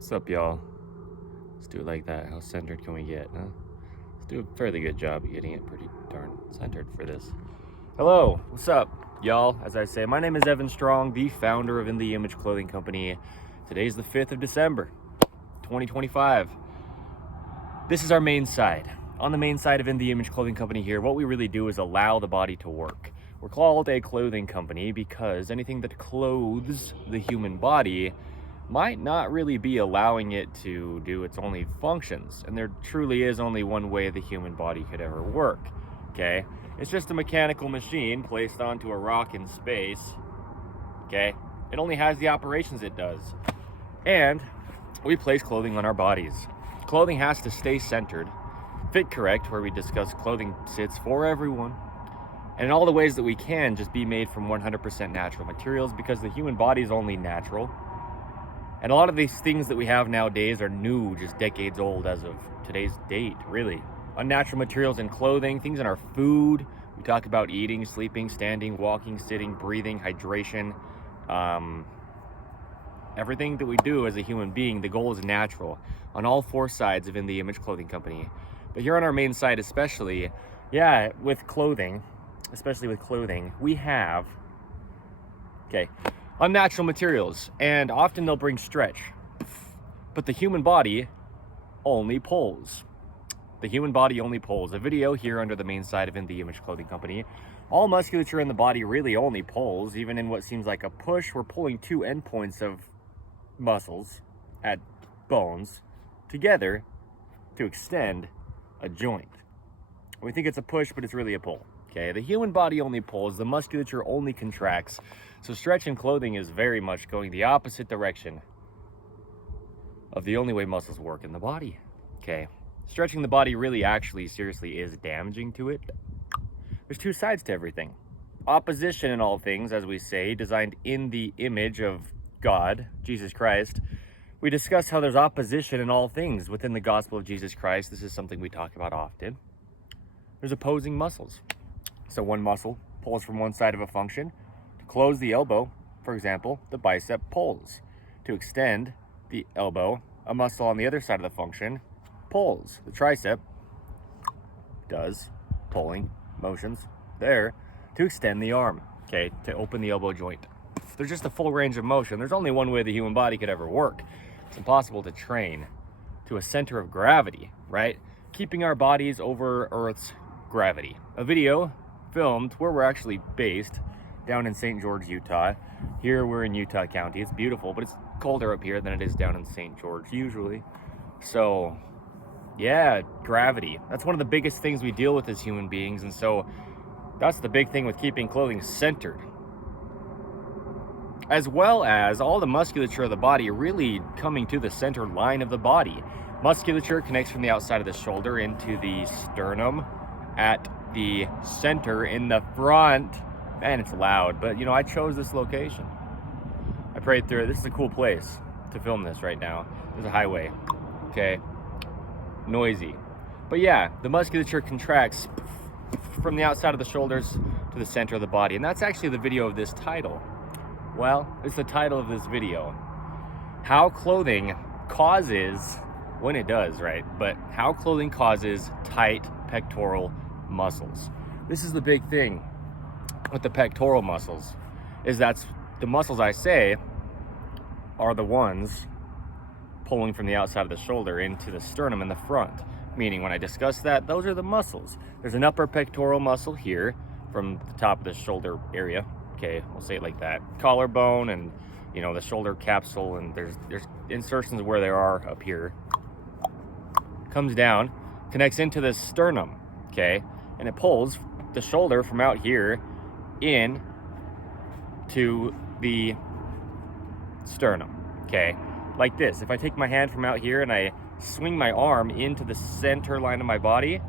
What's up, y'all? Let's do it like that. How centered can we get, huh? Let's do a fairly good job of getting it pretty darn centered for this. Hello, what's up, y'all? As I say, my name is Evan Strong, the founder of In the Image Clothing Company. Today's the 5th of December, 2025. This is our main side. On the main side of In the Image Clothing Company here, what we really do is allow the body to work. We're called a clothing company because anything that clothes the human body might not really be allowing it to do its only functions. And there truly is only one way the human body could ever work, okay? It's just a mechanical machine placed onto a rock in space, okay? It only has the operations it does. And we place clothing on our bodies. Clothing has to stay centered, fit correct, where we discuss clothing sits for everyone, and in all the ways that we can just be made from 100% natural materials, because the human body is only natural. And a lot of these things that we have nowadays are new, just decades old as of today's date, really. Unnatural materials in clothing, things in our food. We talk about eating, sleeping, standing, walking, sitting, breathing, hydration. Everything that we do as a human being, the goal is natural on all four sides of In the Image Clothing Company. But here on our main side especially, with clothing, we have, unnatural materials, and often they'll bring stretch, but the human body only pulls. The human body only pulls. A video here under the main side of In the Image Clothing Company. All musculature in the body really only pulls. Even in what seems like a push, we're pulling two endpoints of muscles at bones together to extend a joint. We think it's a push, but it's really a pull. Okay, the human body only pulls, the musculature only contracts. So stretch in clothing is very much going the opposite direction of the only way muscles work in the body. Okay, stretching the body really actually seriously is damaging to it. There's two sides to everything. Opposition in all things, as we say, designed in the image of God, Jesus Christ. We discuss how there's opposition in all things within the gospel of Jesus Christ. This is something we talk about often. There's opposing muscles. So one muscle pulls from one side of a function. To close the elbow, for example, the bicep pulls. To extend the elbow, a muscle on the other side of the function pulls. The tricep does pulling motions there to extend the arm, to open the elbow joint. There's just a full range of motion. There's only one way the human body could ever work. It's impossible to train to a center of gravity, right? Keeping our bodies over Earth's gravity. A video filmed where we're actually based down in St. George, Utah. Here we're in Utah County. It's beautiful, but it's colder up here than it is down in St. George usually. So gravity. That's one of the biggest things we deal with as human beings. And so that's the big thing with keeping clothing centered. As well as all the musculature of the body really coming to the center line of the body. Musculature connects from the outside of the shoulder into the sternum at the center in the front. Man, it's loud, but I chose this location. I prayed through it. This is a cool place to film this right now. There's a highway, noisy. But the musculature contracts from the outside of the shoulders to the center of the body. And that's actually the video of this title. Well, it's the title of this video. How clothing causes, when it does, right? But how clothing causes tight pectoral muscles. This is the big thing with the pectoral muscles, is that's the muscles I say are the ones pulling from the outside of the shoulder into the sternum in the front. Meaning when I discuss that, those are the muscles. There's an upper pectoral muscle here from the top of the shoulder area. We'll say it like that. Collarbone and the shoulder capsule, and there's insertions where there are up here. Comes down, connects into the sternum, and it pulls the shoulder from out here in to the sternum, like this. If I take my hand from out here and I swing my arm into the center line of my body,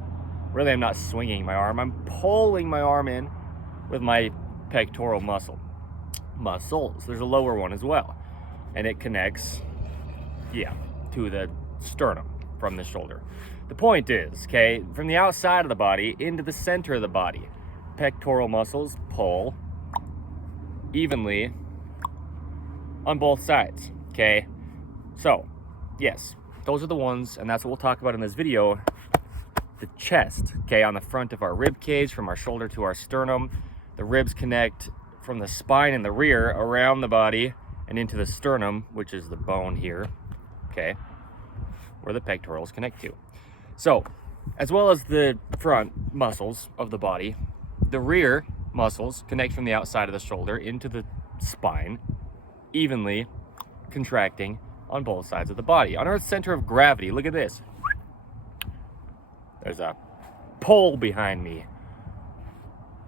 really I'm not swinging my arm, I'm pulling my arm in with my pectoral muscles. There's a lower one as well, and it connects to the sternum from the shoulder. The point is, from the outside of the body into the center of the body, pectoral muscles pull evenly on both sides. So yes, those are the ones, and that's what we'll talk about in this video. The chest, okay, on the front of our rib cage, from our shoulder to our sternum. The ribs connect from the spine in the rear around the body and into the sternum, which is the bone here, okay, where the pectorals connect to. So, as well as the front muscles of the body, the rear muscles connect from the outside of the shoulder into the spine, evenly contracting on both sides of the body. On Earth's center of gravity, look at this. There's a pole behind me.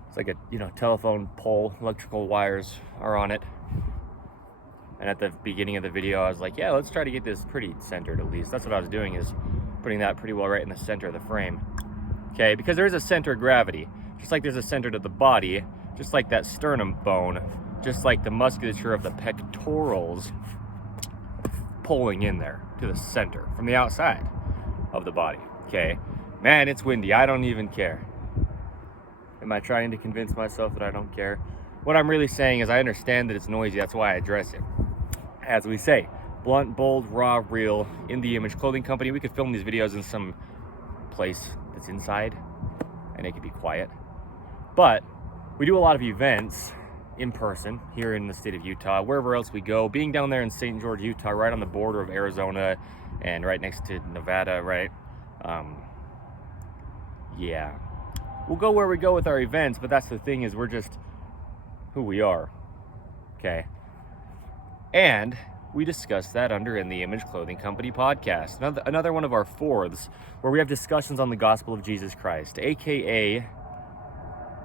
It's like a, telephone pole, electrical wires are on it. And at the beginning of the video, I was like, yeah, let's try to get this pretty centered at least. That's what I was doing, is putting that pretty well right in the center of the frame. Okay, because there is a center of gravity, just like there's a center to the body, just like that sternum bone, just like the musculature of the pectorals pulling in there to the center from the outside of the body. Okay, man, it's windy. I don't even care. Am I trying to convince myself that I don't care? What I'm really saying is I understand that it's noisy. That's why I address it. As we say, blunt, bold, raw, real, in the image clothing company. We could film these videos in some place that's inside and it could be quiet. But we do a lot of events in person here in the state of Utah, wherever else we go. Being down there in St. George, Utah, right on the border of Arizona and right next to Nevada, right? Yeah. We'll go where we go with our events, but that's the thing, is we're just who we are, okay? And we discuss that under In the Image Clothing Company podcast, another one of our fourths, where we have discussions on the gospel of Jesus Christ, aka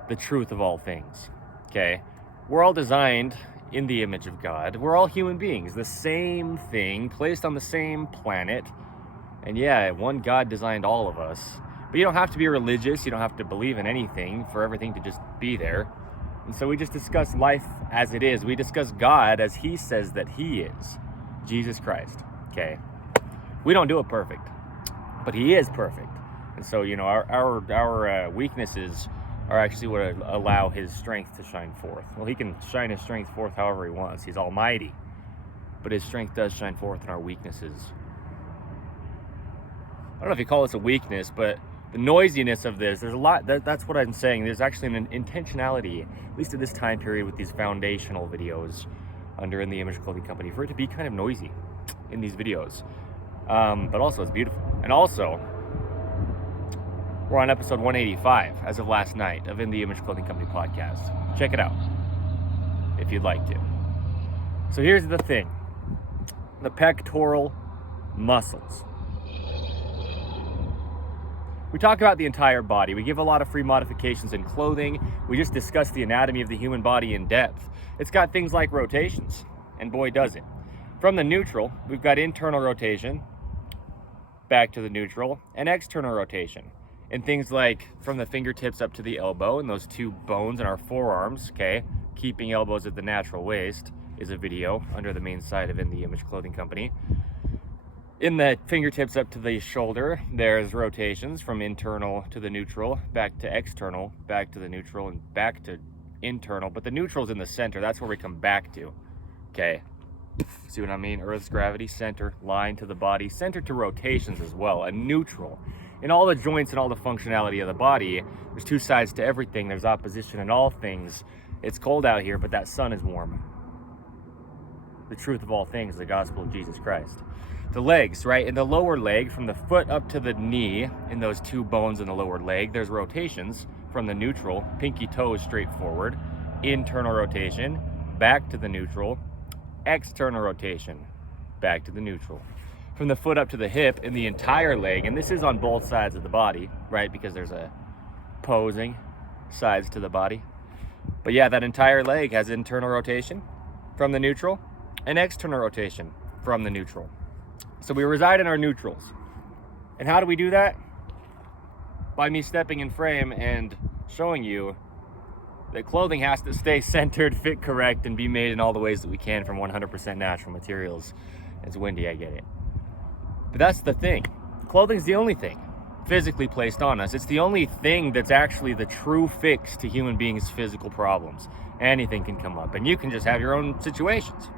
the truth of all things, okay? We're all designed in the image of God. We're all human beings, the same thing, placed on the same planet. And yeah, one God designed all of us. But you don't have to be religious. You don't have to believe in anything for everything to just be there. And so we just discuss life as it is. We discuss God as he says that he is, Jesus Christ, okay? We don't do it perfect, but he is perfect. And so, our weaknesses are actually what allow his strength to shine forth. Well, he can shine his strength forth however he wants. He's almighty. But his strength does shine forth in our weaknesses. I don't know if you call this a weakness, but the noisiness of this, there's a lot, that's what I'm saying. There's actually an intentionality, at least at this time period with these foundational videos under In the Image Clothing Company, for it to be kind of noisy in these videos. But also it's beautiful. And also, we're on episode 185 as of last night of In the Image Clothing Company podcast. Check it out if you'd like to. So here's the thing. The pectoral muscles. We talk about the entire body. We give a lot of free modifications in clothing. We just discuss the anatomy of the human body in depth. It's got things like rotations, and boy does it. From the neutral, we've got internal rotation, back to the neutral, and external rotation. And things like from the fingertips up to the elbow, and those two bones in our forearms, okay, keeping elbows at the natural waist, is a video under the main site of In the Image Clothing Company. In the fingertips up to the shoulder, there's rotations from internal to the neutral, back to external, back to the neutral, and back to internal. But the neutral's in the center. That's where we come back to. Okay. See what I mean? Earth's gravity, center, line to the body, center to rotations as well, a neutral. In all the joints and all the functionality of the body, there's two sides to everything. There's opposition in all things. It's cold out here, but that sun is warm. The truth of all things, the gospel of Jesus Christ. The legs, right? In the lower leg, from the foot up to the knee, in those two bones in the lower leg, there's rotations from the neutral, pinky toes straight forward, internal rotation, back to the neutral, external rotation, back to the neutral. From the foot up to the hip, in the entire leg, and this is on both sides of the body, right? Because there's a opposing sides to the body. But yeah, that entire leg has internal rotation from the neutral and external rotation from the neutral. So we reside in our neutrals. And how do we do that? By me stepping in frame and showing you that clothing has to stay centered, fit correct, and be made in all the ways that we can from 100% natural materials. It's windy, I get it. But that's the thing. Clothing's the only thing physically placed on us. It's the only thing that's actually the true fix to human beings' physical problems. Anything can come up, and you can just have your own situations.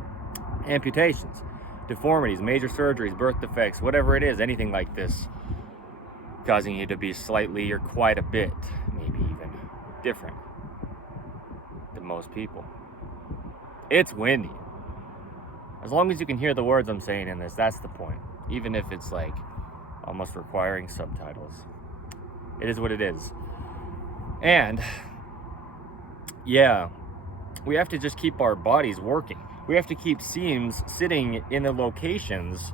Amputations, deformities, major surgeries, birth defects, whatever it is, anything like this, causing you to be slightly or quite a bit, maybe even different than most people. It's windy. As long as you can hear the words I'm saying in this, that's the point. Even if it's like almost requiring subtitles. It is what it is. And yeah, we have to just keep our bodies working. We have to keep seams sitting in the locations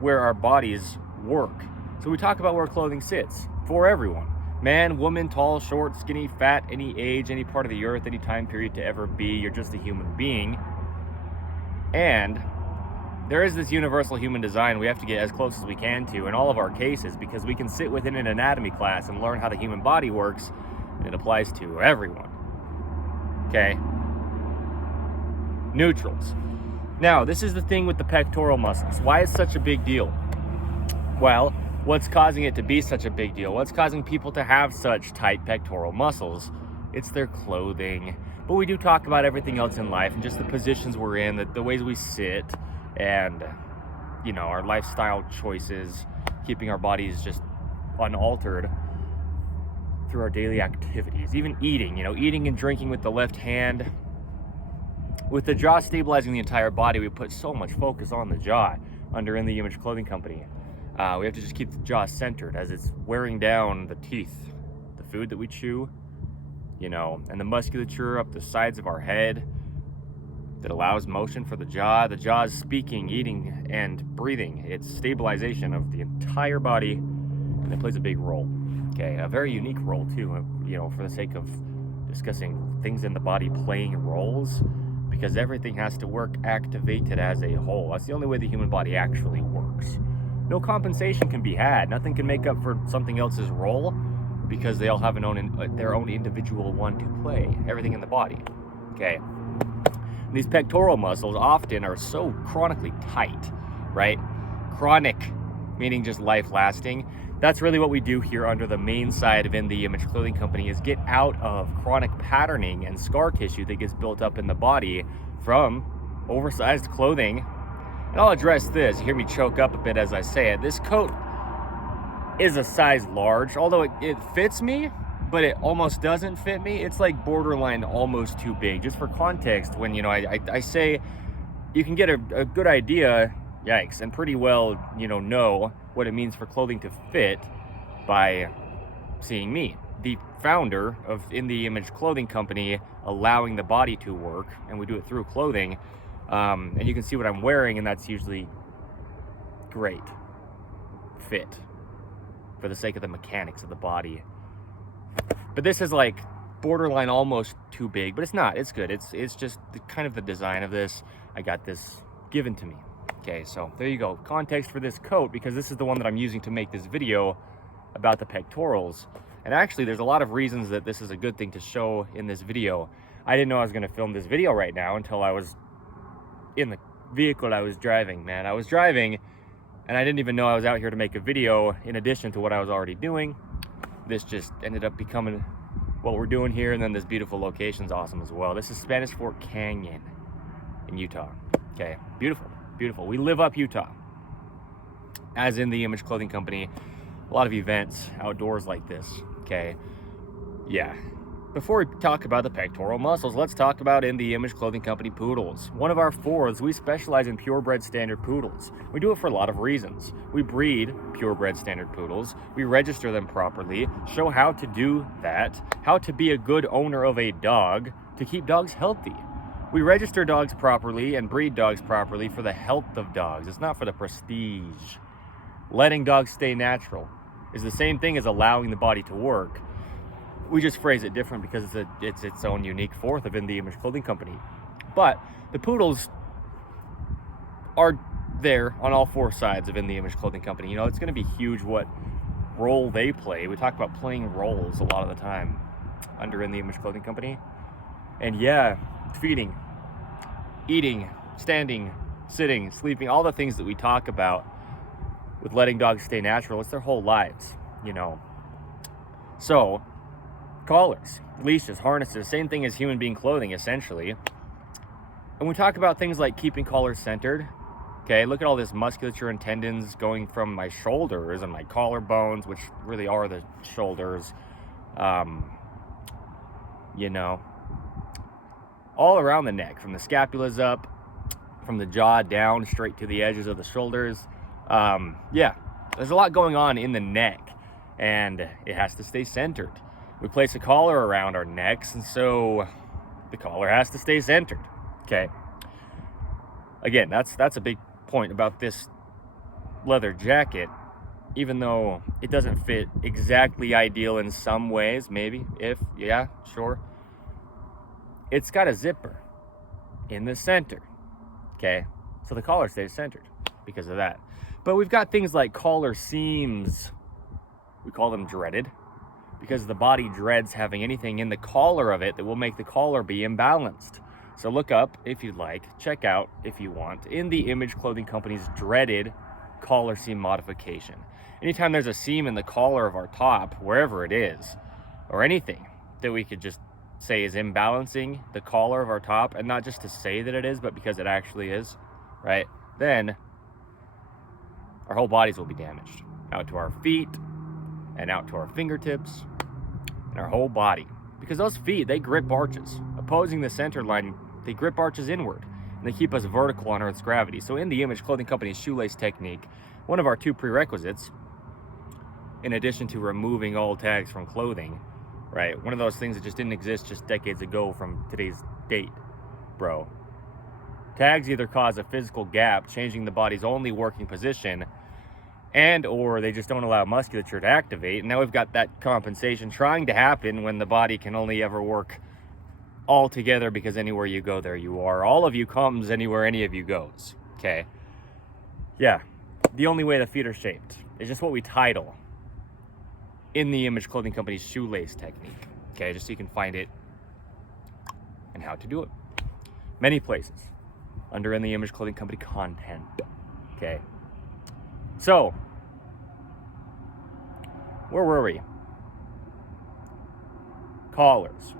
where our bodies work. So we talk about where clothing sits for everyone. Man, woman, tall, short, skinny, fat, any age, any part of the earth, any time period to ever be. You're just a human being. And there is this universal human design we have to get as close as we can to in all of our cases, because we can sit within an anatomy class and learn how the human body works, and it applies to everyone. Okay? Neutrals. Now, this is the thing with the pectoral muscles. Why it's such a big deal? Well, what's causing it to be such a big deal? What's causing people to have such tight pectoral muscles? It's their clothing. But we do talk about everything else in life and just the positions we're in, the ways we sit, and, you know, our lifestyle choices, keeping our bodies just unaltered through our daily activities. Even eating, eating and drinking with the left hand. With the jaw stabilizing the entire body, we put so much focus on the jaw under In The Image Clothing Company. We have to just keep the jaw centered as it's wearing down the teeth, the food that we chew, and the musculature up the sides of our head that allows motion for the jaw. The jaw's speaking, eating, and breathing. It's stabilization of the entire body, and it plays a big role. Okay, a very unique role too, for the sake of discussing things in the body playing roles, because everything has to work activated as a whole. That's the only way the human body actually works. No compensation can be had. Nothing can make up for something else's role, because they all have their own individual one to play. Everything in the body. Okay. These pectoral muscles often are so chronically tight, right? Chronic, meaning just life-lasting. That's really what we do here under the main side of In The Image Clothing Company, is get out of chronic patterning and scar tissue that gets built up in the body from oversized clothing. And I'll address this. You hear me choke up a bit as I say it. This coat is a size large, although it fits me, but it almost doesn't fit me. It's like borderline almost too big. Just for context, when I say you can get a good idea, yikes, and pretty well know what it means for clothing to fit by seeing me, the founder of In The Image Clothing Company, allowing the body to work, and we do it through clothing. And you can see what I'm wearing, and that's usually great fit for the sake of the mechanics of the body. But this is like borderline almost too big, but it's not. It's good. It's just kind of the design of this. I got this given to me. Okay, so there you go. Context for this coat, because this is the one that I'm using to make this video about the pectorals. And actually, there's a lot of reasons that this is a good thing to show in this video. I didn't know I was going to film this video right now until I was in the vehicle I was driving, man. I was driving, and I didn't even know I was out here to make a video in addition to what I was already doing. This just ended up becoming what we're doing here, and then this beautiful location's awesome as well. This is Spanish Fork Canyon in Utah. Okay, beautiful, beautiful. We live up Utah, as In The Image Clothing Company. A lot of events outdoors like this, okay? Yeah. Before we talk about the pectoral muscles, let's talk about In The Image Clothing Company poodles. One of our fours, we specialize in purebred standard poodles. We do it for a lot of reasons. We breed purebred standard poodles, we register them properly, show how to do that, how to be a good owner of a dog to keep dogs healthy. We register dogs properly and breed dogs properly for the health of dogs. It's not for the prestige. Letting dogs stay natural is the same thing as allowing the body to work. We just phrase it different because it's its own unique fourth of In The Image Clothing Company. But the poodles are there on all four sides of In The Image Clothing Company. It's going to be huge what role they play. We talk about playing roles a lot of the time under In The Image Clothing Company. And yeah, feeding, eating, standing, sitting, sleeping, all the things that we talk about with letting dogs stay natural, it's their whole lives, So, collars, leashes, harnesses, same thing as human being clothing, essentially. And we talk about things like keeping collars centered. Okay, look at all this musculature and tendons going from my shoulders and my collarbones, which really are the shoulders, you know, all around the neck, from the scapulas up, from the jaw down, straight to the edges of the shoulders. Yeah, there's a lot going on in the neck, and it has to stay centered. We place a collar around our necks, and so the collar has to stay centered. Okay. Again, that's a big point about this leather jacket. Even though it doesn't fit exactly ideal in some ways, maybe, yeah, sure. It's got a zipper in the center. Okay, so the collar stays centered because of that. But we've got things like collar seams. We call them dreaded because the body dreads having anything in the collar of it that will make the collar be imbalanced. So look up if you'd like, check out if you want, In the Image Clothing Company's dreaded collar seam modification. Anytime there's a seam in the collar of our top, wherever it is, or anything that we could just say is imbalancing the collar of our top, and not just to say that it is, but because it actually is, right? Then our whole bodies will be damaged, out to our feet and out to our fingertips and our whole body. Because those feet, they grip arches. Opposing the center line, they grip arches inward, and they keep us vertical on Earth's gravity. So in the Image Clothing Company's shoelace technique, one of our 2 prerequisites, in addition to removing all tags from clothing, right? One of those things that just didn't exist just decades ago from today's date, bro. Tags either cause a physical gap, changing the body's only working position, and or they just don't allow musculature to activate. And now we've got that compensation trying to happen when the body can only ever work all together, because anywhere you go, there you are. All of you comes anywhere any of you goes, okay? Yeah, the only way the feet are shaped is just what we title In the Image Clothing Company's shoelace technique, okay? Just so you can find it and how to do it. Many places under In the Image Clothing Company content, okay? So, where were we? Collars.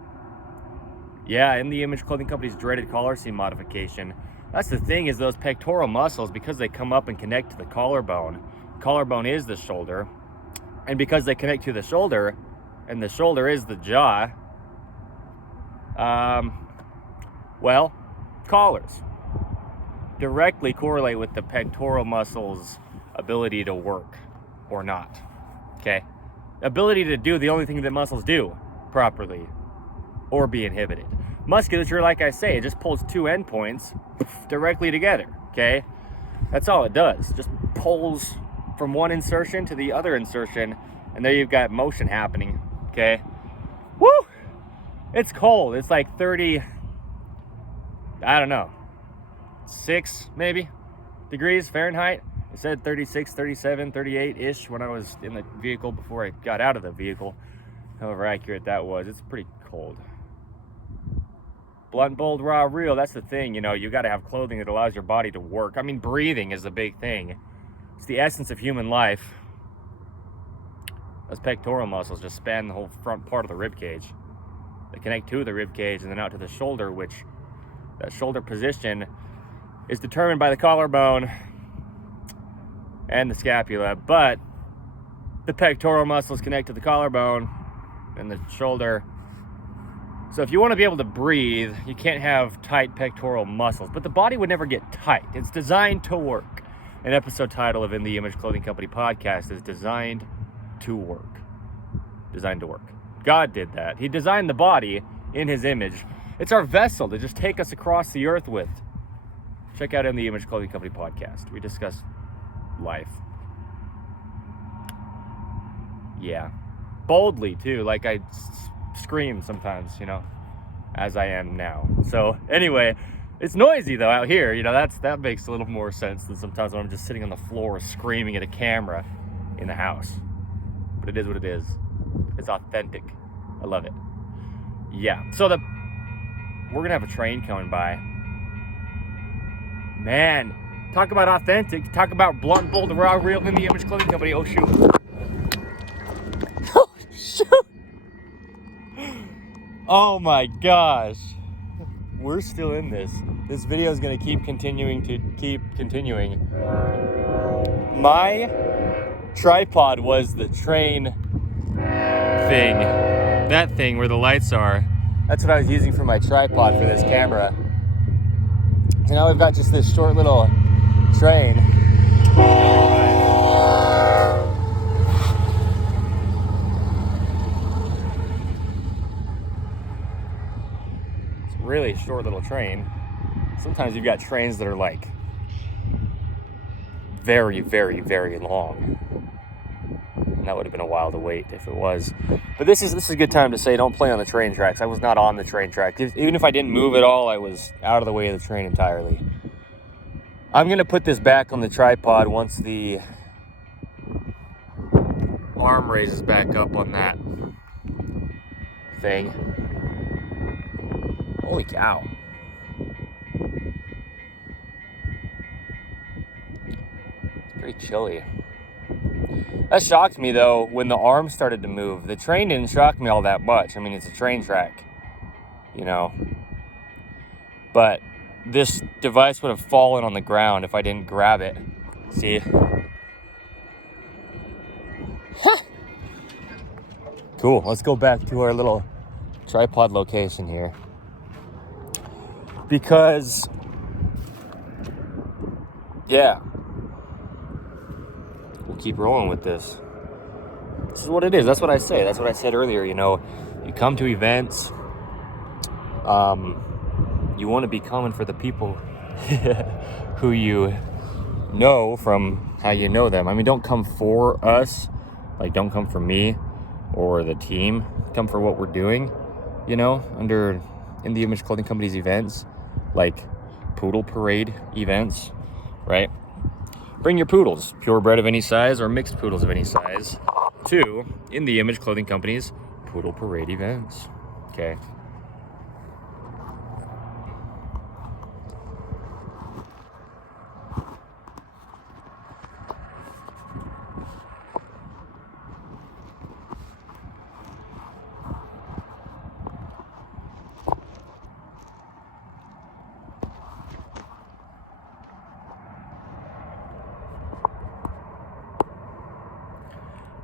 Yeah, In the Image Clothing Company's dreaded collar seam modification. That's the thing, is those pectoral muscles, because they come up and connect to the collarbone. Collarbone is the shoulder. And because they connect to the shoulder, and the shoulder is the jaw, well, collars directly correlate with the pectoral muscles' ability to work or not, okay? Ability to do the only thing that muscles do properly or be inhibited. Musculature, like I say, it just pulls 2 endpoints directly together, okay? That's all it does. Just pulls from one insertion to the other insertion, and there you've got motion happening, okay? Woo! It's cold. It's like 30, I don't know, 6 maybe degrees Fahrenheit. It said 36, 37, 38-ish when I was in the vehicle before I got out of the vehicle. However accurate that was. It's pretty cold. Blunt, bold, raw, real. That's the thing, you know, you got to have clothing that allows your body to work. I mean, breathing is a big thing. It's the essence of human life. Those pectoral muscles just span the whole front part of the rib cage. They connect to the rib cage and then out to the shoulder, which that shoulder position is determined by the collarbone and the scapula, but the pectoral muscles connect to the collarbone and the shoulder. So if you want to be able to breathe, you can't have tight pectoral muscles, but the body would never get tight. It's designed to work. An episode title of In the Image Clothing Company podcast is Designed to Work. Designed to work. God did that. He designed the body in his image. It's our vessel to just take us across the earth with. Check out In the Image Clothing Company podcast. We discuss life. Yeah. Boldly, too. Like I scream sometimes, you know, as I am now. So, anyway, it's noisy, though, out here. You know, that makes a little more sense than sometimes when I'm just sitting on the floor screaming at a camera in the house. But it is what it is. It's authentic. I love it. Yeah. So, we're going to have a train coming by. Man, talk about authentic. Talk about blunt, bold, raw, real, In the Image Clothing Company. Oh, shoot. Oh, shoot. Oh, my gosh. we're still in this. This video is going to keep continuing. My tripod was the train thing. That thing where the lights are. That's what I was using for my tripod for this camera. So now we've got just this short little train. It's a really short little train. Sometimes you've got trains that are like very, very, very long. And that would have been a while to wait if it was. But this is a good time to say don't play on the train tracks. I was not on the train track. Even if I didn't move at all, I was out of the way of the train entirely. I'm going to put this back on the tripod once the arm raises back up on that thing. Holy cow. It's pretty chilly. That shocked me though when the arm started to move. The train didn't shock me all that much. I mean, it's a train track, you know. But this device would have fallen on the ground if I didn't grab it. See? Huh. Cool. Let's go back to our little tripod location here. Because, yeah, we'll keep rolling with this. This is what it is. That's what I say. That's what I said earlier. You know, you come to events, you want to be coming for the people who you know from how you know them. I mean, don't come for us. Like, don't come for me or the team. Come for what we're doing, you know, under In The Image Clothing Company's events, like poodle parade events, right? Bring your poodles, purebred of any size or mixed poodles of any size, to In The Image Clothing Company's poodle parade events, okay?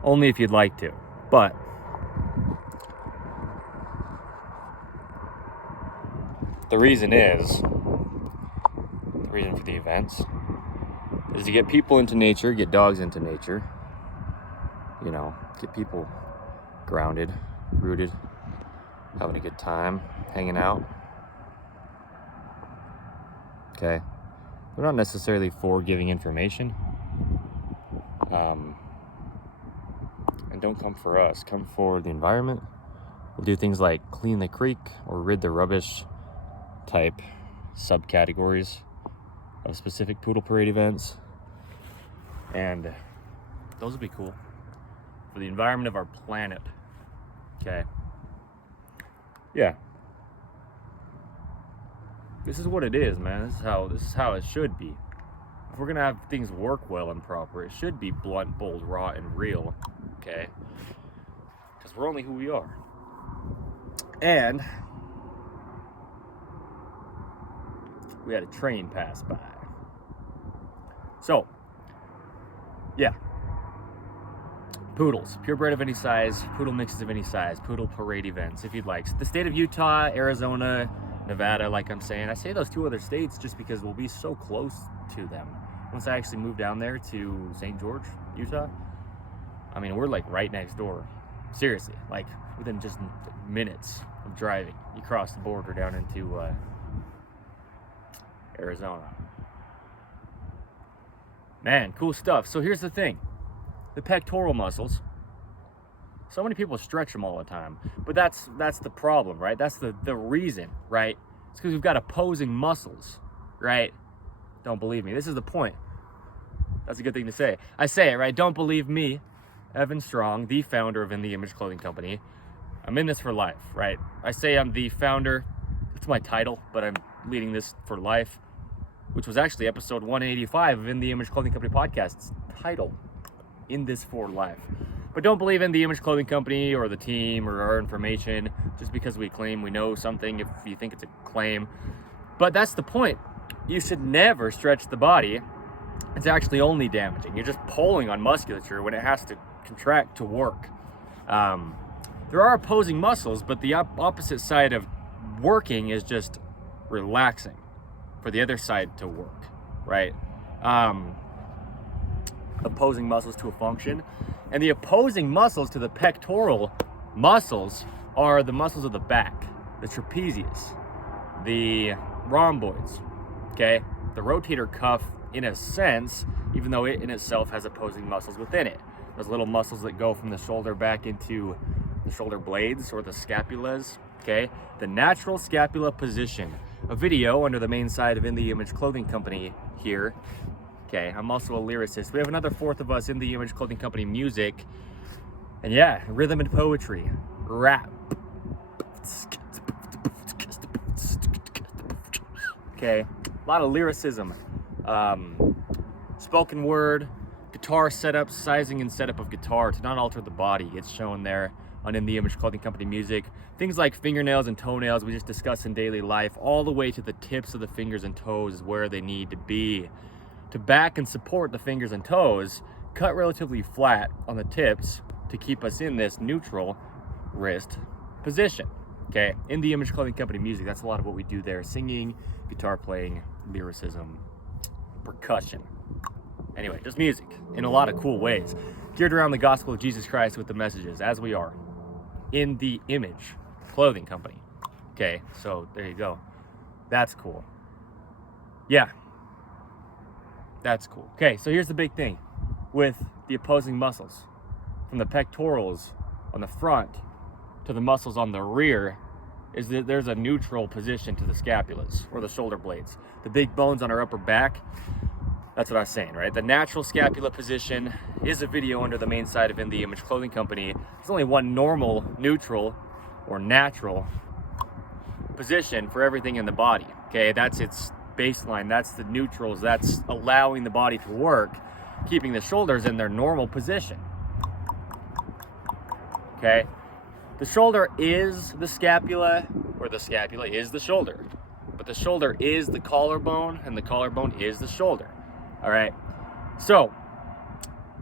Only if you'd like to, but the reason for the events is to get people into nature, get dogs into nature, you know, get people grounded, rooted, having a good time, hanging out. Okay. We're not necessarily for giving information. And don't come for us, come for the environment. We'll do things like clean the creek or rid the rubbish type subcategories of specific poodle parade events. And those would be cool for the environment of our planet. Okay. Yeah. This is what it is, man. This is how it should be. If we're gonna have things work well and proper, it should be blunt, bold, raw, and real. Okay? Because we're only who we are. And we had a train pass by. So, yeah. Poodles, purebred of any size, poodle mixes of any size, poodle parade events, if you'd like. The state of Utah, Arizona, Nevada, like I'm saying. I say those two other states just because we'll be so close to them. Once I actually move down there to St. George, Utah, I mean, we're like right next door. Seriously, like within just minutes of driving. You cross the border down into Arizona. Man, cool stuff. So here's the thing. The pectoral muscles. So many people stretch them all the time. But that's the problem, right? That's the reason, right? It's because we've got opposing muscles, right? Don't believe me. This is the point. That's a good thing to say. I say it, right? Don't believe me, Evan Strong, the founder of In The Image Clothing Company. I'm in this for life, right? I say I'm the founder. It's my title, but I'm leading this for life, which was actually episode 185 of In The Image Clothing Company podcast's title. in this for life. But don't believe in the Image Clothing Company or the team or our information just because we claim we know something if you think it's a claim. But that's the point. You should never stretch the body. It's actually only damaging. You're just pulling on musculature when it has to contract to work. There are opposing muscles, but the opposite side of working is just relaxing for the other side to work, right? Opposing muscles to a function. And the opposing muscles to the pectoral muscles are the muscles of the back, the trapezius, the rhomboids, okay? The rotator cuff, in a sense, even though it in itself has opposing muscles within it. Those little muscles that go from the shoulder back into the shoulder blades or the scapulas, okay? The natural scapula position. A video under the main side of In The Image Clothing Company here. Okay, I'm also a lyricist. We have another fourth of us in the Image Clothing Company music. And yeah, rhythm and poetry, rap. Okay, a lot of lyricism. Spoken word, guitar setup, sizing and setup of guitar to not alter the body. It's shown there on In The Image Clothing Company music. Things like fingernails and toenails we just discuss in daily life, all the way to the tips of the fingers and toes is where they need to be. To back and support the fingers and toes, cut relatively flat on the tips to keep us in this neutral wrist position. Okay, In The Image Clothing Company music, that's a lot of what we do there. Singing, guitar playing, lyricism, percussion. Anyway, just music in a lot of cool ways. Geared around the gospel of Jesus Christ with the messages, as we are. In The Image Clothing Company. Okay, so there you go. That's cool. Yeah. That's cool. Okay, so here's the big thing with the opposing muscles. From the pectorals on the front to the muscles on the rear is that there's a neutral position to the scapulas or the shoulder blades. The big bones on our upper back, that's what I was saying, right? The natural scapula position is a video under the main side of In The Image Clothing Company. There's only one normal, neutral, or natural position for everything in the body. Okay, that's its baseline, that's the neutrals, that's allowing the body to work, keeping the shoulders in their normal position. Okay, the shoulder is the scapula, or the scapula is the shoulder, but the shoulder is the collarbone, and the collarbone is the shoulder. All right, so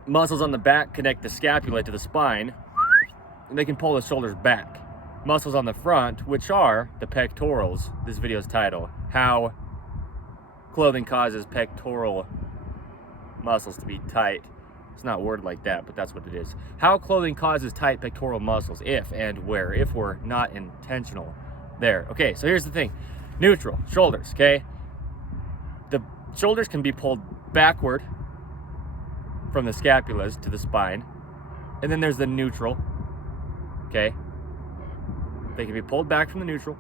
muscles on the back connect the scapula to the spine, and they can pull the shoulders back. Muscles on the front, which are the pectorals, this video's title, how clothing causes pectoral muscles to be tight. It's not worded like that, but that's what it is. How clothing causes tight pectoral muscles, if and where, if we're not intentional there. Okay, so here's the thing. Neutral, shoulders, okay? The shoulders can be pulled backward from the scapulas to the spine. And then there's the neutral, okay? They can be pulled back from the neutral,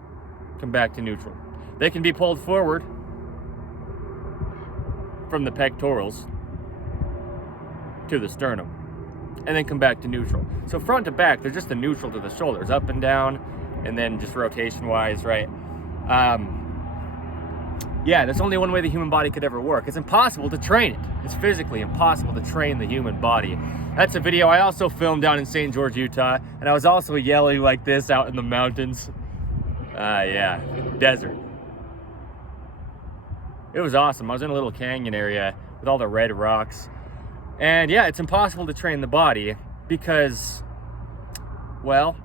come back to neutral. They can be pulled forward from the pectorals to the sternum and then come back to neutral. So front to back, they're just the neutral to the shoulders, up and down, and then just rotation wise, right? Yeah, there's only one way the human body could ever work. It's impossible to train it. It's physically impossible to train the human body. That's a video I also filmed down in St. George, Utah, and I was also yelling like this out in the mountains. Yeah, desert. It was awesome. I was in a little canyon area with all the red rocks. And yeah, it's impossible to train the body because, well,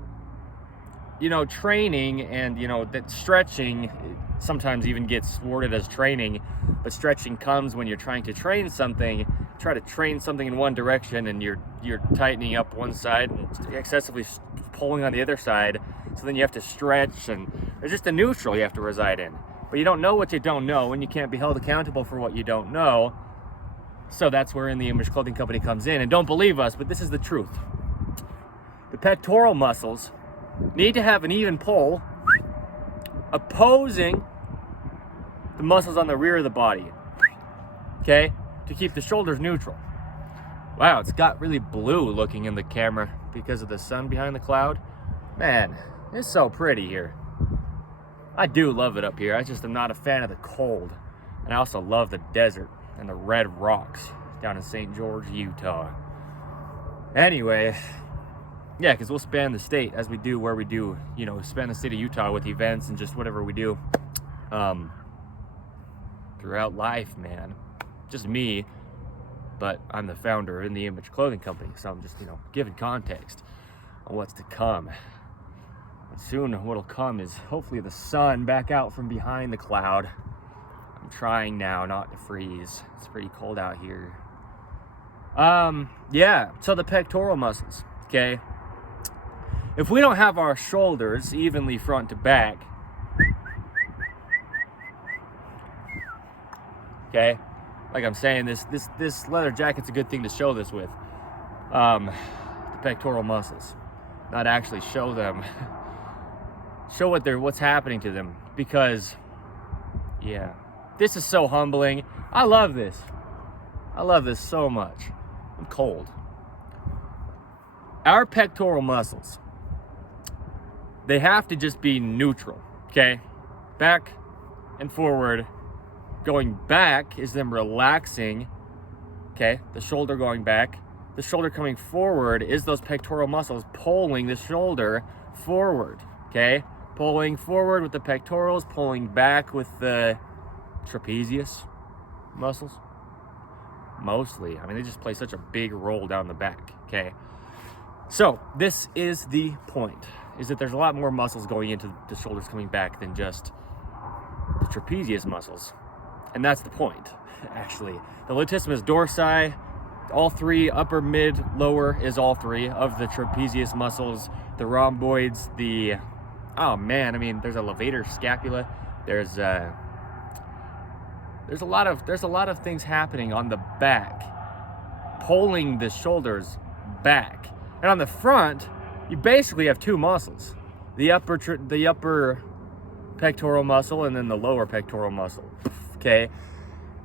you know, training and, you know, that stretching sometimes even gets worded as training, but stretching comes when you're trying to train something, try to train something in one direction and you're tightening up one side and excessively pulling on the other side. So then you have to stretch, and there's just a neutral you have to reside in. But you don't know what you don't know, and you can't be held accountable for what you don't know. So that's where In The Image Clothing Company comes in. And don't believe us, but this is the truth. The pectoral muscles need to have an even pull opposing the muscles on the rear of the body, okay, to keep the shoulders neutral. Wow, it's got really blue looking in the camera because of the sun behind the cloud. Man, it's so pretty here. I do love it up here. I just am not a fan of the cold. And I also love the desert and the red rocks down in St. George, Utah. Anyway, yeah, because we'll span the state as we do where we do, you know, span the state of Utah with events and just whatever we do throughout life, man. Just me, but I'm the founder in the Image Clothing Company, so I'm just, you know, giving context on what's to come. And soon what'll come is hopefully the sun back out from behind the cloud. I'm trying now not to freeze. It's pretty cold out here. Yeah, so the pectoral muscles, okay? If we don't have our shoulders evenly front to back, okay, like I'm saying, this leather jacket's a good thing to show this with. The pectoral muscles, not actually show them, show what's happening to them, because yeah, this is so humbling. I love this. I love this so much. I'm cold. Our pectoral muscles, they have to just be neutral, okay? Back and forward. Going back is them relaxing, okay? The shoulder going back. The shoulder coming forward is those pectoral muscles pulling the shoulder forward, okay? Pulling forward with the pectorals, pulling back with the trapezius muscles. Mostly. I mean, they just play such a big role down the back, okay? So, this is the point, is that there's a lot more muscles going into the shoulders coming back than just the trapezius muscles. And that's the point, actually. The latissimus dorsi, all three, upper, mid, lower, is all three of the trapezius muscles. The rhomboids, the, oh man, I mean, there's a levator scapula. There's a lot of things happening on the back, pulling the shoulders back. And on the front, you basically have two muscles: the upper pectoral muscle and then the lower pectoral muscle. Okay,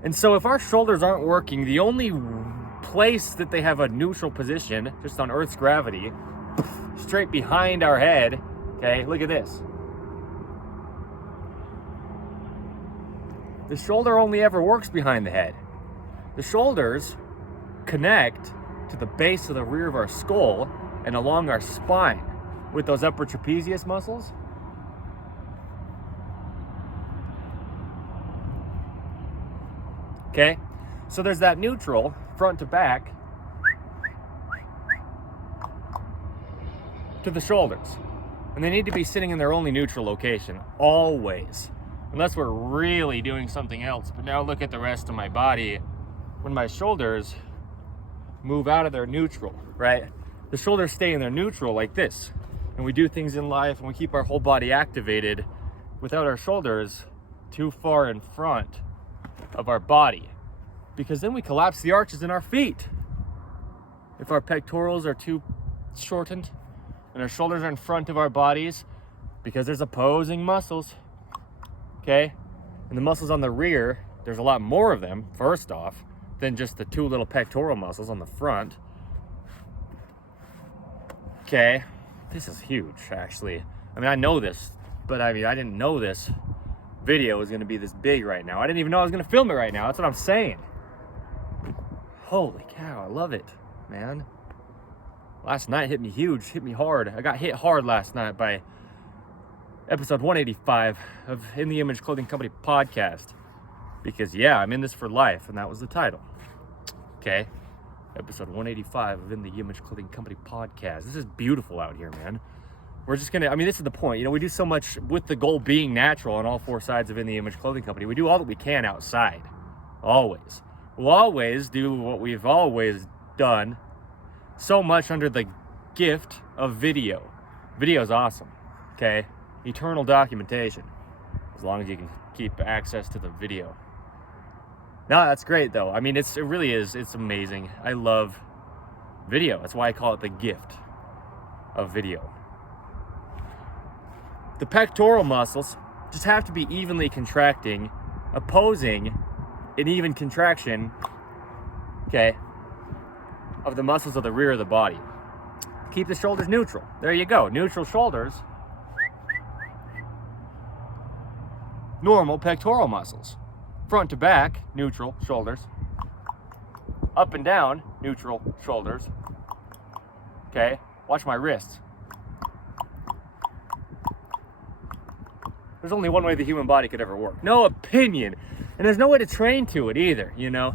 and so if our shoulders aren't working, the only place that they have a neutral position, just on Earth's gravity, straight behind our head. Okay, look at this. The shoulder only ever works behind the head. The shoulders connect to the base of the rear of our skull and along our spine with those upper trapezius muscles. Okay, so there's that neutral front to back to the shoulders, and they need to be sitting in their only neutral location always, unless we're really doing something else. But now look at the rest of my body. When my shoulders move out of their neutral, right? The shoulders stay in their neutral like this, and we do things in life and we keep our whole body activated without our shoulders too far in front of our body, because then we collapse the arches in our feet. If our pectorals are too shortened and our shoulders are in front of our bodies, because there's opposing muscles, okay? And the muscles on the rear, there's a lot more of them, first off, than just the two little pectoral muscles on the front. Okay, this is huge, actually. I mean, I know this, but I didn't know this video was gonna be this big right now. I didn't even know I was gonna film it right now. That's what I'm saying. Holy cow, I love it, man. Last night hit me huge, hit me hard. I got hit hard last night by episode 185 of In the Image Clothing Company podcast. Because yeah, I'm in this for life, and that was the title. Okay, episode 185 of In the Image Clothing Company podcast. This is beautiful out here, man. We're just gonna, this is the point. You know, we do so much with the goal being natural on all four sides of In the Image Clothing Company. We do all that we can outside, always. We'll always do what we've always done, so much under the gift of video. Video's awesome, okay? Eternal documentation, as long as you can keep access to the video. No, that's great though. It really is, it's amazing. I love video. That's why I call it the gift of video. The pectoral muscles just have to be evenly contracting, opposing an even contraction, okay, of the muscles of the rear of the body. Keep the shoulders neutral. There you go, neutral shoulders. Normal pectoral muscles. Front to back, neutral shoulders. Up and down, neutral shoulders. okay? Watch my wrists. There's only one way the human body could ever work. No opinion. And there's no way to train to it either, you know?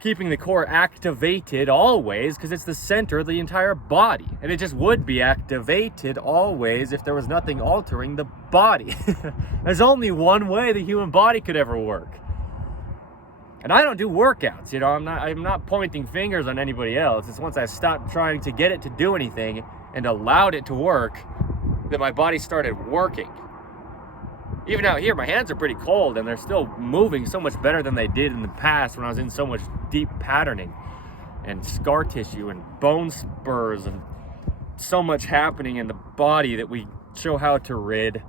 Keeping the core activated always, because it's the center of the entire body. And it just would be activated always if there was nothing altering the body. There's only one way the human body could ever work. And I don't do workouts, you know, I'm not pointing fingers on anybody else. It's once I stopped trying to get it to do anything and allowed it to work that my body started working. Even out here, my hands are pretty cold and they're still moving so much better than they did in the past when I was in so much deep patterning and scar tissue and bone spurs and so much happening in the body that we show how to rid.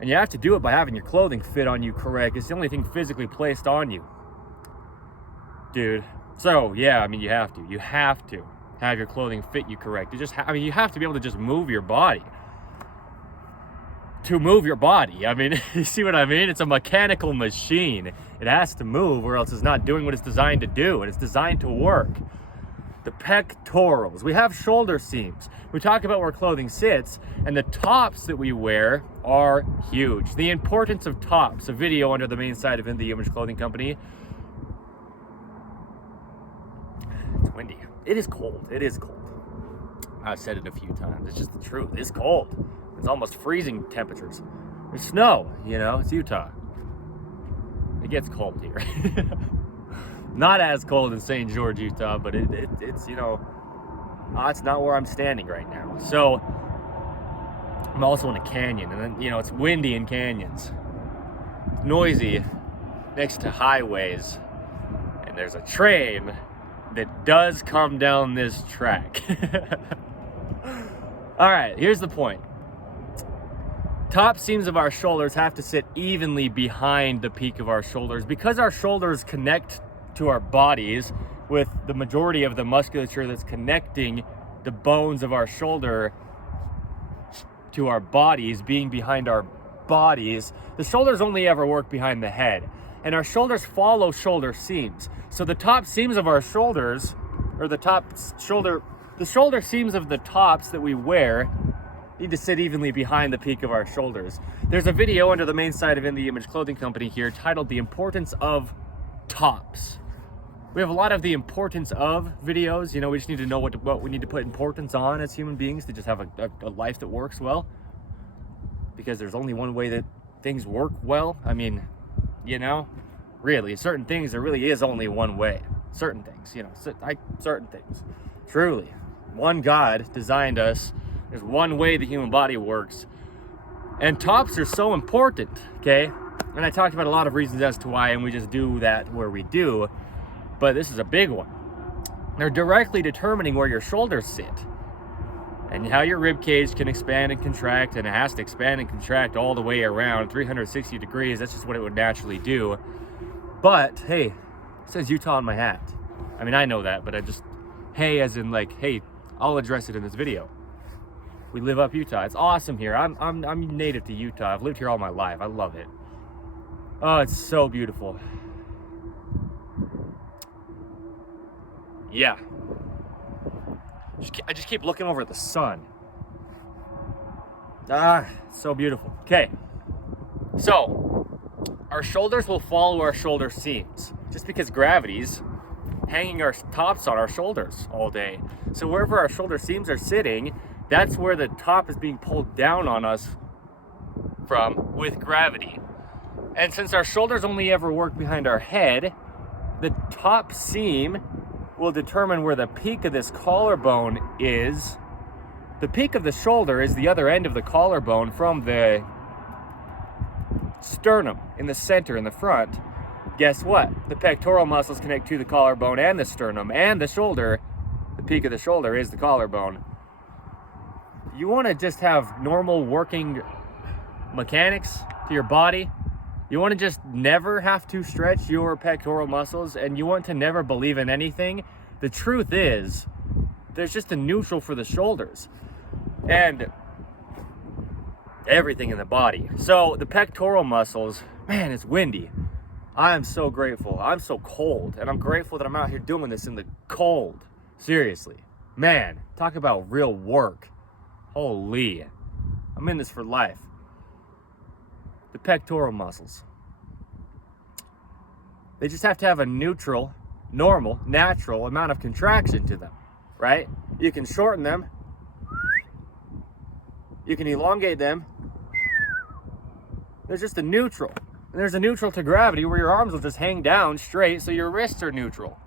And you have to do it by having your clothing fit on you correct. It's the only thing physically placed on you, dude. So yeah, I mean, you have to have your clothing fit you correct. You have to be able to just move your body. To move your body. I mean, you see what I mean? It's a mechanical machine. It has to move or else it's not doing what it's designed to do, and it's designed to work. The pectorals. We have shoulder seams. We talk about where clothing sits, and the tops that we wear are huge. The importance of tops. A video under the main site of In The Image Clothing Company. It's windy. It is cold. It is cold. I've said it a few times. It's just the truth. It's cold. It's almost freezing temperatures. There's snow, you know, it's Utah. It gets cold here. Not as cold in St. George, Utah, but it's, you know, it's not where I'm standing right now. So, I'm also in a canyon, and then, you know, it's windy in canyons. It's noisy next to highways, and there's a train that does come down this track. All right, here's the point. Top seams of our shoulders have to sit evenly behind the peak of our shoulders. Because our shoulders connect to our bodies with the majority of the musculature that's connecting the bones of our shoulder to our bodies being behind our bodies, the shoulders only ever work behind the head. And our shoulders follow shoulder seams. So the top seams of our shoulders, or the shoulder seams of the tops that we wear need to sit evenly behind the peak of our shoulders. There's a video under the main site of In The Image Clothing Company here titled The Importance of Tops. We have a lot of the importance of videos. You know, we just need to know what we need to put importance on as human beings to just have a life that works well. Because there's only one way that things work well. I mean, you know, really, certain things, there really is only one way. Certain things, you know, certain things. Truly, one God designed us. There's one way the human body works. And tops are so important, okay? And I talked about a lot of reasons as to why, and we just do that where we do. But this is a big one. They're directly determining where your shoulders sit. And how your rib cage can expand and contract, and it has to expand and contract all the way around 360 degrees. That's just what it would naturally do. But, hey, it says Utah on my hat. I mean, I know that, but I just, hey, as in like, hey, I'll address it in this video. We live up Utah. It's awesome here. I'm native to Utah. I've lived here all my life. I love it. Oh, it's so beautiful. Yeah. I just keep looking over at the sun. Ah, it's so beautiful. Okay. So, our shoulders will follow our shoulder seams. Just because gravity's hanging our tops on our shoulders all day. So wherever our shoulder seams are sitting, that's where the top is being pulled down on us from with gravity. And since our shoulders only ever work behind our head, the top seam will determine where the peak of this collarbone is. The peak of the shoulder is the other end of the collarbone from the sternum in the center, in the front. Guess what? The pectoral muscles connect to the collarbone and the sternum and the shoulder. The peak of the shoulder is the collarbone. You want to just have normal working mechanics to your body. You want to just never have to stretch your pectoral muscles, and you want to never believe in anything. The truth is, there's just a neutral for the shoulders and everything in the body. So the pectoral muscles, man, it's windy. I am so grateful. I'm so cold, and I'm grateful that I'm out here doing this in the cold. Seriously. Man, talk about real work. Holy, I'm in this for life. The pectoral muscles. They just have to have a neutral, normal, natural amount of contraction to them, right? You can shorten them. You can elongate them. There's just a neutral. And there's a neutral to gravity where your arms will just hang down straight so your wrists are neutral.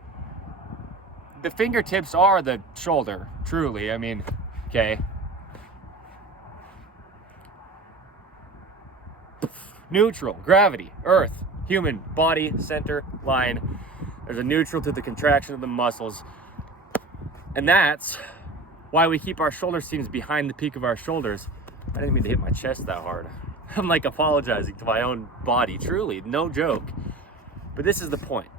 The fingertips are the shoulder, truly. I mean, okay. Neutral, gravity, earth, human, body, center, line. There's a neutral to the contraction of the muscles. And that's why we keep our shoulder seams behind the peak of our shoulders. I didn't mean to hit my chest that hard. I'm like apologizing to my own body, truly, no joke. But this is the point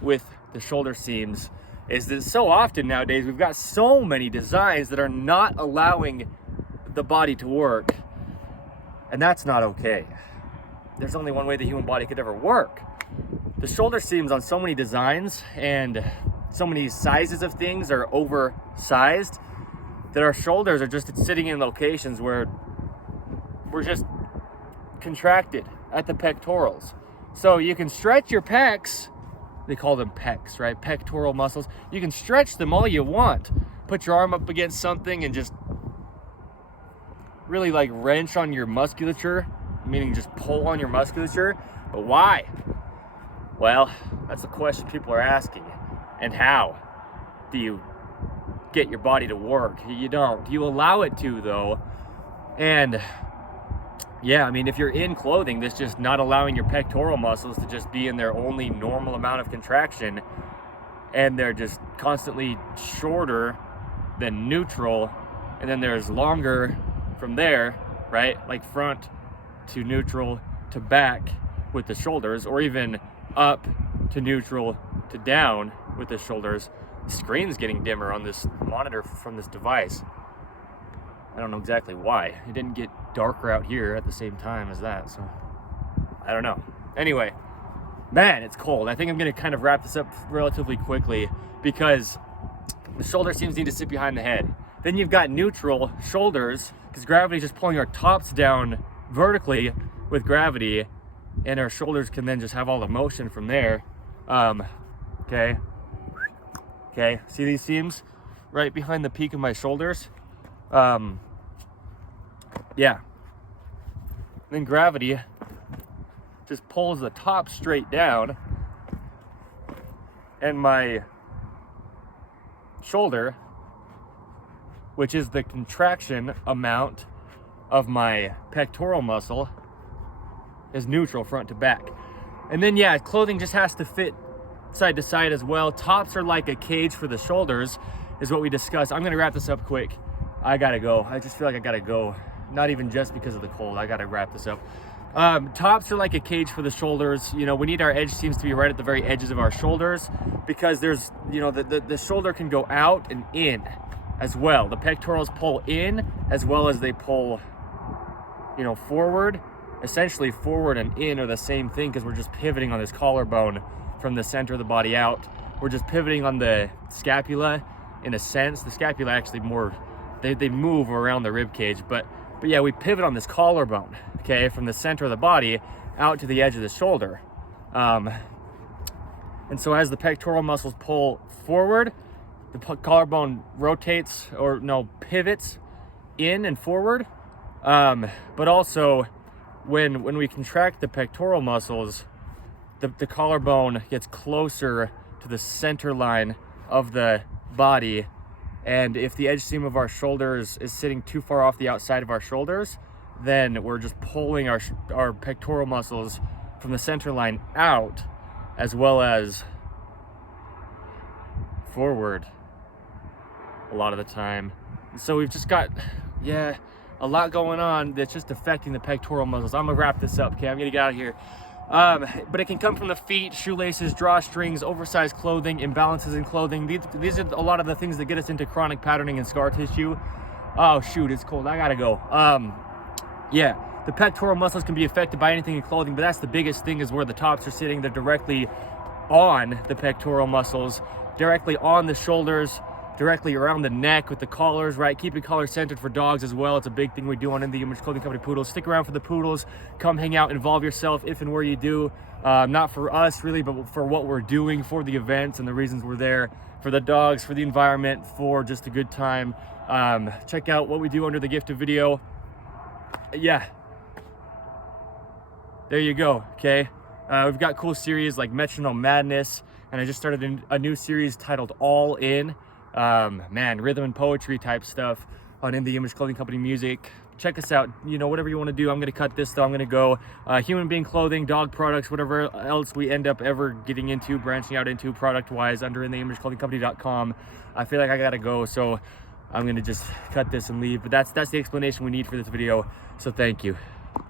with the shoulder seams, is that so often nowadays we've got so many designs that are not allowing the body to work. And that's not okay. There's only one way the human body could ever work. The shoulder seams on so many designs and so many sizes of things are oversized that our shoulders are just sitting in locations where we're just contracted at the pectorals. So you can stretch your pecs. They call them pecs, right? Pectoral muscles. You can stretch them all you want. Put your arm up against something and just really like wrench on your musculature, meaning just pull on your musculature. But why? Well, that's the question people are asking. And how do you get your body to work? You don't. You allow it to, though. And yeah, I mean, if you're in clothing that's just not allowing your pectoral muscles to just be in their only normal amount of contraction, and they're just constantly shorter than neutral, and then there's longer from there, right? Like front to neutral to back with the shoulders, or even up to neutral to down with the shoulders. The screen's getting dimmer on this monitor from this device. I don't know exactly why. It didn't get darker out here at the same time as that, so I don't know. Anyway, man, it's cold. I think I'm gonna kind of wrap this up relatively quickly because the shoulder seams need to sit behind the head. Then you've got neutral shoulders because gravity's just pulling our tops down vertically with gravity, and our shoulders can then just have all the motion from there. Okay, see these seams right behind the peak of my shoulders? Yeah. Then gravity just pulls the top straight down, and my shoulder, which is the contraction amount of my pectoral muscle, is neutral front to back. And then yeah, clothing just has to fit side to side as well. Tops are like a cage for the shoulders, is what we discussed. I'm gonna wrap this up quick. I gotta go. I just feel like I gotta go. Not even just because of the cold. I gotta wrap this up. Tops are like a cage for the shoulders. You know, we need our edge seams to be right at the very edges of our shoulders because there's, you know, the shoulder can go out and in as well. The pectorals pull in as well as they pull, you know, forward. Essentially forward and in are the same thing because we're just pivoting on this collarbone from the center of the body out. We're just pivoting on the scapula in a sense. The scapula actually more, they move around the rib cage, but yeah, we pivot on this collarbone, okay, from the center of the body out to the edge of the shoulder. And so as the pectoral muscles pull forward, the collarbone rotates, or no, pivots in and forward. But also when we contract the pectoral muscles, the collarbone gets closer to the center line of the body. And if the edge seam of our shoulders is sitting too far off the outside of our shoulders, then we're just pulling our pectoral muscles from the center line out as well as forward a lot of the time. So we've just got, yeah, a lot going on that's just affecting the pectoral muscles. I'm gonna wrap this up, okay? I'm gonna get out of here. But it can come from the feet, shoelaces, drawstrings, oversized clothing, imbalances in clothing. These are a lot of the things that get us into chronic patterning and scar tissue. Oh shoot, it's cold, I gotta go. Yeah, the pectoral muscles can be affected by anything in clothing, but that's the biggest thing, is where the tops are sitting. They're directly on the pectoral muscles, directly on the shoulders. directly around the neck with the collars, right? Keeping collar centered for dogs as well. It's a big thing we do on In The Image Clothing Company Poodles. Stick around for the poodles. Come hang out, involve yourself if and where you do. Not for us really, but for what we're doing, for the events and the reasons we're there, for the dogs, for the environment, for just a good time. Check out what we do under the gifted video. Yeah, there you go. Okay, we've got cool series like Metronome Madness, and I just started a new series titled All In. Man, rhythm and poetry type stuff on In The Image Clothing Company music. Check us out. You know, whatever you want to do. I'm going to cut this though. I'm going to go human being clothing, dog products, whatever else we end up ever getting into, branching out into product wise under InTheImageClothingCompany.com. I feel like I gotta go, so I'm going to just cut this and leave. But that's the explanation we need for this video. So thank you.